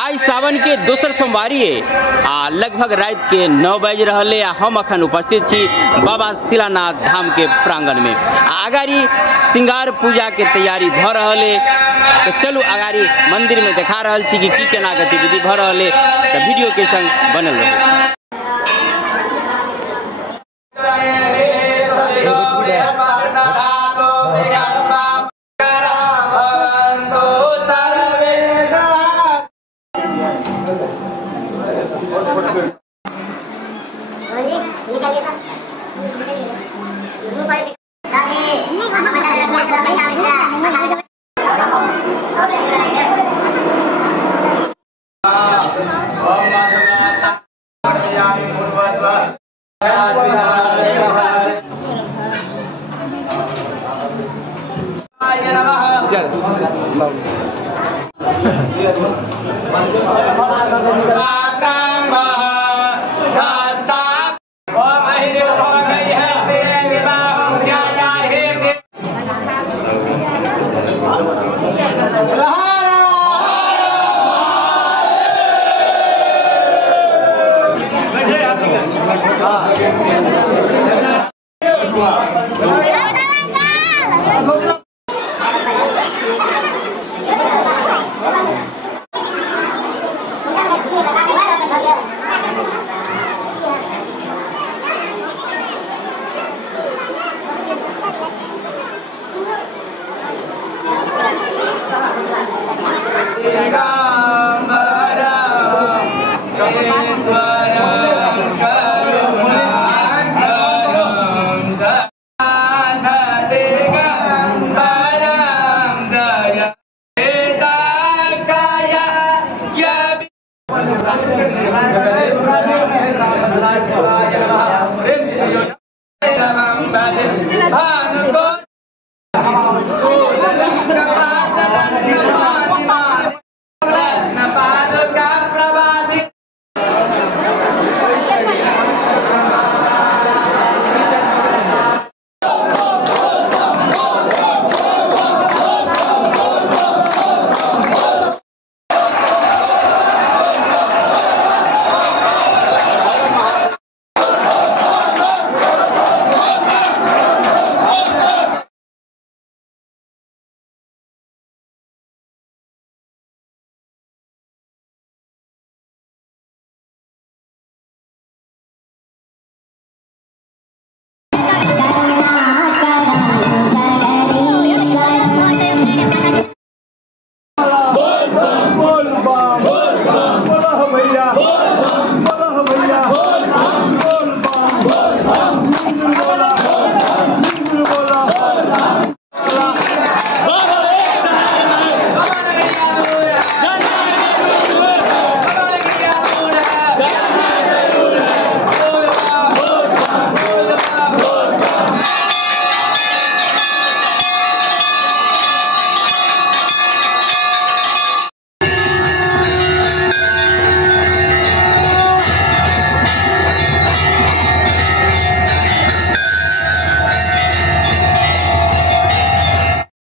आज सावन के दोसर सोमवारी है लगभग रात के 9 बज रहे हम अखन उपस्थित छी बाबा शिलानाथ धाम के प्रांगण में। आगारी श्रृंगार पूजा के तैयारी भ रहे तो चलू आगारी मंदिर में देखा रहा छी कि केना गतिविधि भ रहे तो वीडियो के संग बनल रहे। है